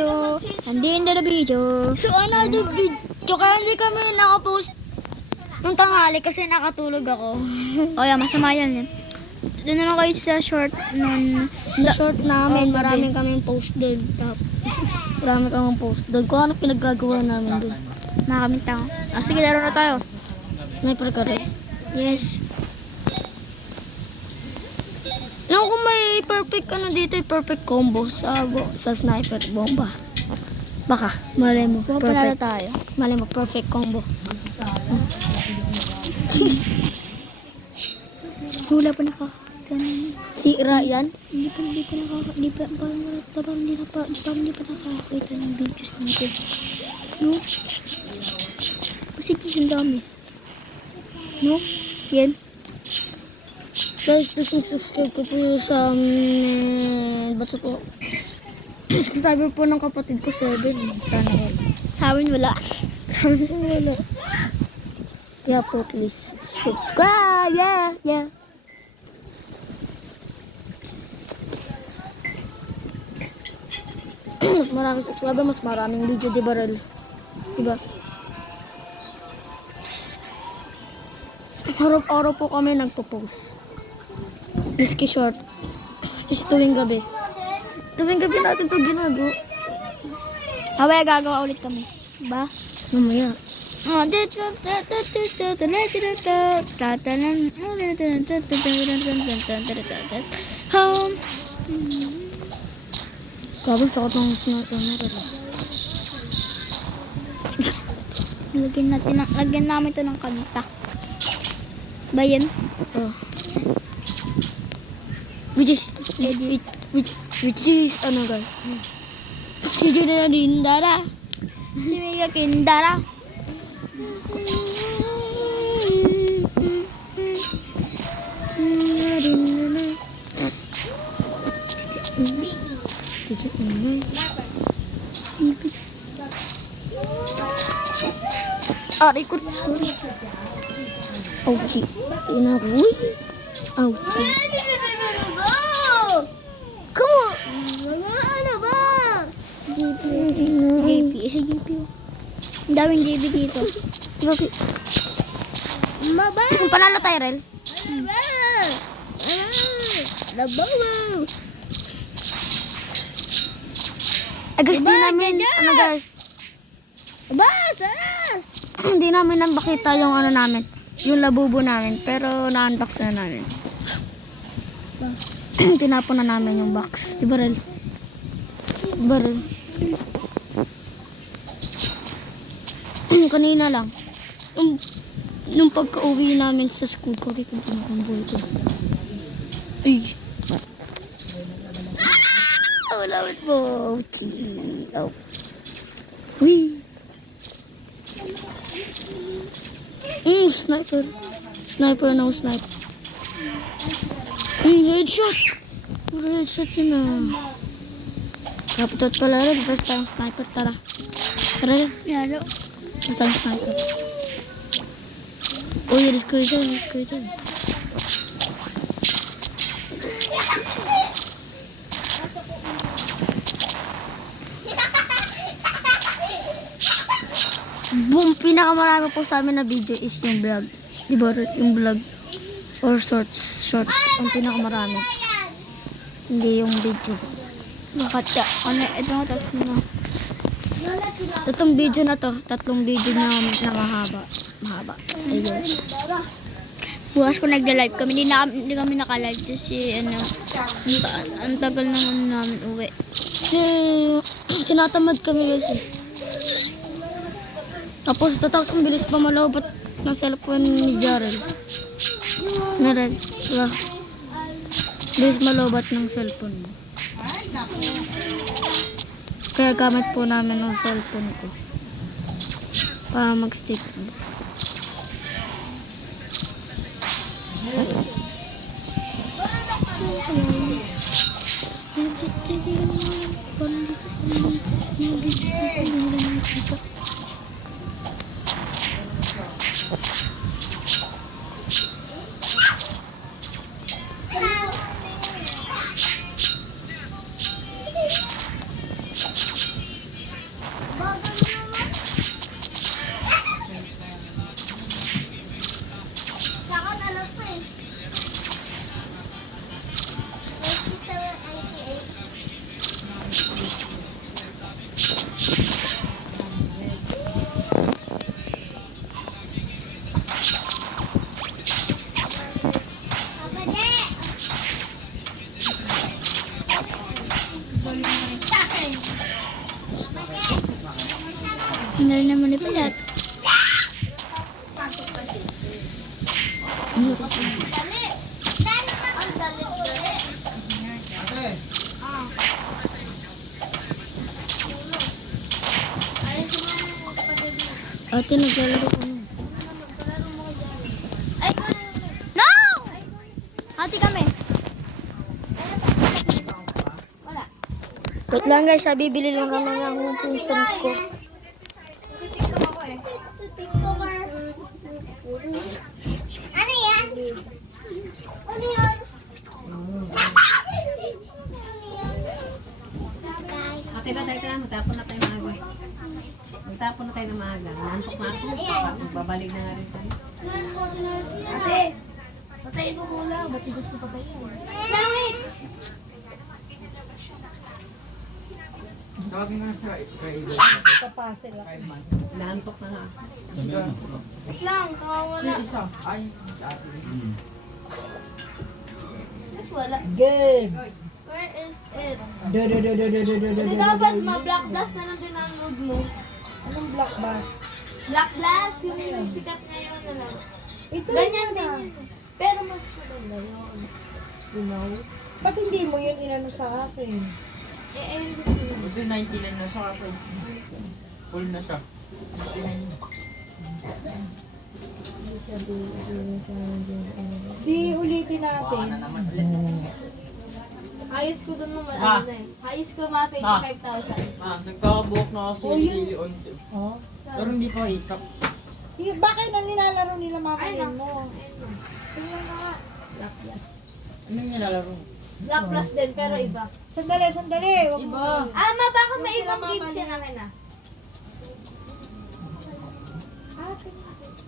video. Of the video. So another video, kaya hindi kami nakapost nung tanghali kasi nakatulog ako. O yan, masama yan eh. Doon na lang kayo sa short nun. Sa short namin, Oh, maraming kaming post doon. Marami kaming post doon. Kung ano pinaggagawa namin doon. Makakamit tao. Ah, sige, laro na tayo. Sniper ka rin. Yes. Naku, kung may perfect ano dito, yung perfect combo sa sa sniper bomba. Baka, malay mo. Perfect. tayo. Malay mo, perfect combo. Wala pa naka... Si yan. Hindi pa, hindi pa nakaka... Hindi pa, parang, parang hindi na pa, parang hindi pa nakakakita ng videos natin. No? Kasi ang dami. No? Yan. Guys, please mag-subscribe ko po yung sa um, ba't po? Subscriber po ng kapatid ko, 7. Sana all. Sa wala. Sana wala. Kaya po, please subscribe. Yeah, yeah. mas maraming subscriber, mas maraming video, di ba, Rel? Di ba? Araw-araw po kami nagpo-post. Miski short. Just tuwing gabi. Tuwing gabi natin ito ginagawa. Hawaya gagawa ulit kami. Ba? Mamaya. Oh, dito, dito, dito, dito, dito, tatanan, home. Kabal sa katong sniper na rin. Lagyan natin, ng- lagyan namin to ng kanta. Ba yan? Oh. which is which which, which is ano guys Sujudnya Dindara Sujudnya Dindara Oh, ikut turun. Oh, cik. Ini aku. Oh. Ouchie. Come on. Ano ba? JP. JP. JP. Ang daming JP dito. Gabi. Maba! Panalo tayo, Rel. Nabawaw! Eh guys, di namin, ano guys, Aba! Saras! hindi namin nabakita yung ano namin, yung labubo namin, pero na-unbox na namin. Tinapon na namin yung box. Di ba, Rel? Di Rel? Kanina lang. Nung, nung pagka-uwi namin sa school ko, kaya kung pinakamboy ko. Ay. Ah! Wala ulit po. Oh. Uy. Mm, sniper. Sniper, no sniper. Mm, headshot. Puro headshot yun ah. Kaputot pala rin. First time sniper. Tara. Tara rin. Yalo. First time sniper. Uy, let's go dyan. Let's go dyan. Boom, pinakamarami po sa amin na video is yung vlog. Di ba, yung vlog or shorts, shorts ang pinakamarami. Hindi yung video. Bakit ka? Ano? Ito nga tatlo na. Tatlong video na to, tatlong video na, na mahaba. Mahaba. Ayun. Bukas ko nagla-live kami. Hindi, na, hindi kami naka-live kasi ano, ang, ang tagal naman namin uwi. Kasi, tinatamad kami guys eh. Tapos, tapos ang bilis pa malawbat ng cellphone ni Jarel. Na red. Diba? Bilis malawbat ng cellphone mo. Kaya gamit po namin ng cellphone ko. Para mag-stick. Ano rin naman ni na. No! Ate kami. Wait lang guys, ah, bibili lang kami ng pinsan ko. Ate na tayo na, magtapon na tayo maaga. Magtapon na tayo na maaga. Nantok na ako. Magbabalik na nga rin tayo. Ate! Patayin mo muna. Ba't gusto patayin? Bakit? Nantok na nga. Lang, kawawala. Wala. Game. Where is it? Do do do do do do do do Hindi do. dapat ma-black blast na lang dinanood mo. Anong black bass? Black blast, yung sikat ngayon na lang. Ito Ganyan yun din ah. yun. Pero mas maganda yun. You know? Ba't hindi mo yun inano sa akin? Eh, eh, yung gusto mo. Ito 99 na siya kasi. Full na siya. Di ulitin Baka na natin. naman ulit. Ayos ko dun mo, Ah. ano na eh. Ayos ko mga 25,000. Ah, nagkakabuhok na kasi Oh, yung yun. Lily on. Oh. Pero hindi pa hikap. Di, bakit na nilalaro nila Ay, mamalin na. mo? Ayun na. Tingnan mo nga. Ano yung nilalaro? Black blast din, pero iba. Sandali, sandali. Wag mo. Iba. Ah, ma, baka Huwag may sila ibang games mamali. yan akin ah.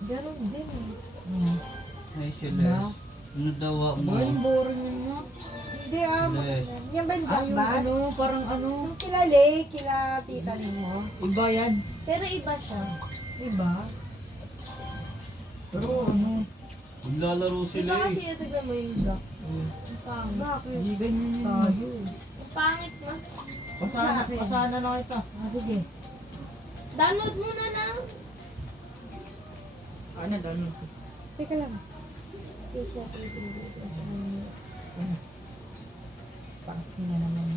Ganun din eh. Ay, sila. Ano daw mo? Boring boring yun nga. Hindi ah. Yes. Yan ba yung Ah, black yung ano, parang ano. Yung kilali, kila tita ninyo. Iba yan. Pero iba siya. Diba? Pero ano, Maglalaro Iba sila kasi eh. yung tignan mo yung black. Ang pangit. Bakit? hindi ganyan yun. Tayo. Ang pangit ma. Pasana, pasana na kita. Ah, sige. Download mo na na. Ano, dano. Teka lang. Pangit nga naman.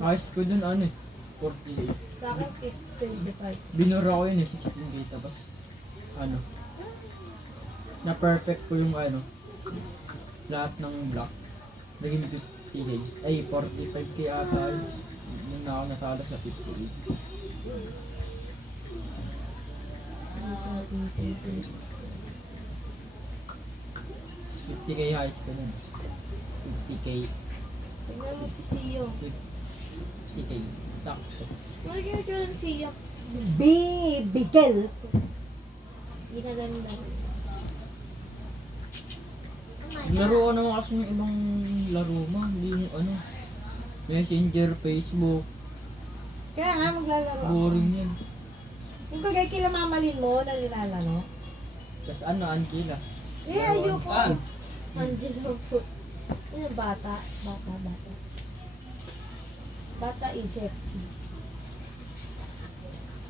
Ayos ko dun ano eh. 48. Sa akin, 25. Binura ko yun eh, 16k. Tapos, ano, na perfect ko yung ano, lahat ng block. Naging 50k. Ay, 45k ata. yun. Nung na ako natalo sa 58. Fifty k highs ko dun. 50k. Tignan mo si Sio. 50k. Takto. Magiging ka ng Sio. Bi, bigel. Ginaganda. Laro ko naman kasi ng ibang laro mo. Hindi yung ano. Messenger, Facebook. Kaya nga maglalaro. ako. Boring yan. Yung kagay kila mamalin mo na nilalaro. Tapos ano, Angela. Eh, ayoko. Ah, Angelo po. Ano yung bata? Bata, bata. Bata isip.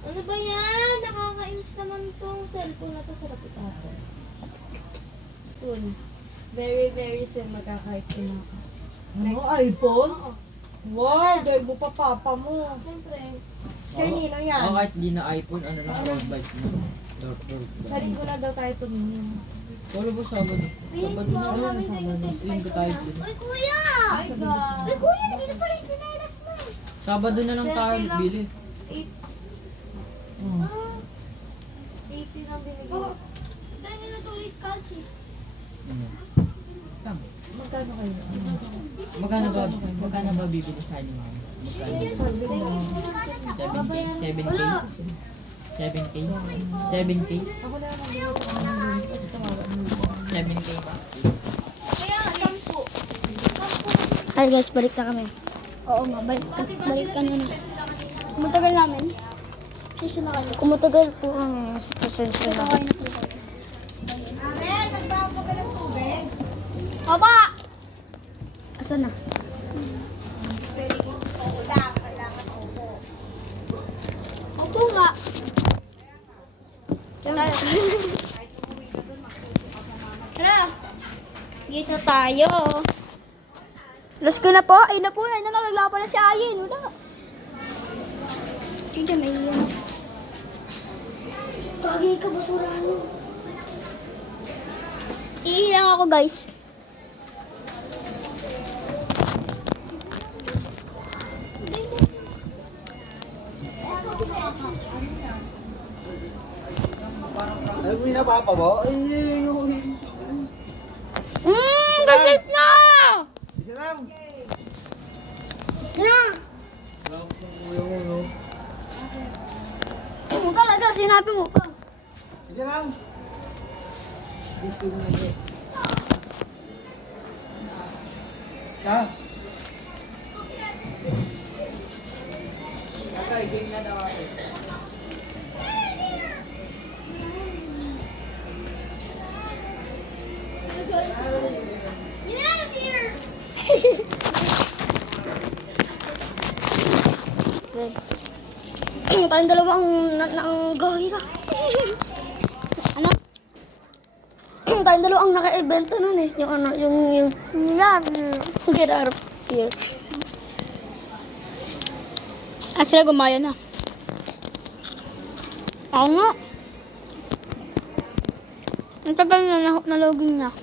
Ano ba yan? Nakakainis naman tong cellphone na to sa lapit ako. Soon. Very, very soon magkaka-cartoon ako. Ano, iPhone? Oo. Wow, dahil mo pa papa mo. Siyempre. Kanino yan? Ako kahit di na iPhone, ano lang, road bike na. Road, road Sa linggo na daw tayo tumingin. Wala ba Sabado? Sabado na daw. Mas linggo tayo din. Uy, kuya! Ay, God. Uy, kuya, nandito pa rin sinelas mo. Sabado na lang tayo bili. Eight. Oh. Ah. 80 lang binigay. Oh. Dahil na to with cultures. Ano? Saan? Magkano kayo? Ano? Magkano ba, magkano ba bibili sa inyo mama? 7K? 7K? 7K? 7K ba? Hi guys, balik na kami. Oo nga, balik, balik ka na. Matagal namin. Session na kayo. Kumatagal po kami sa pasensya na. Amen, nagbawa ka ba ng tubig? Opa! Asan na? Pwede ko oo lang, kailangan opo. Opo nga. Tara. Tara. Dito tayo. Let's go na po. Ayun na po. Ayun na naglaban na si Ayin. Wala. Sige, may yan. Kagi ka basurahan mo. Iilang ako guys. Ay, may napapa ba? Ay, yung... Mmm! Galit na! Isa lang. Na! Eh, mo talaga. Sinabi mo pa. Isa lang. Ha? Tayong dalawang na, na, ano? Tayong dalawang naka-evento nun eh. Yung ano, yung, yung, yan. Get out of here. At sila gumaya na. Ako nga. Ang tagal na na- nalogin na.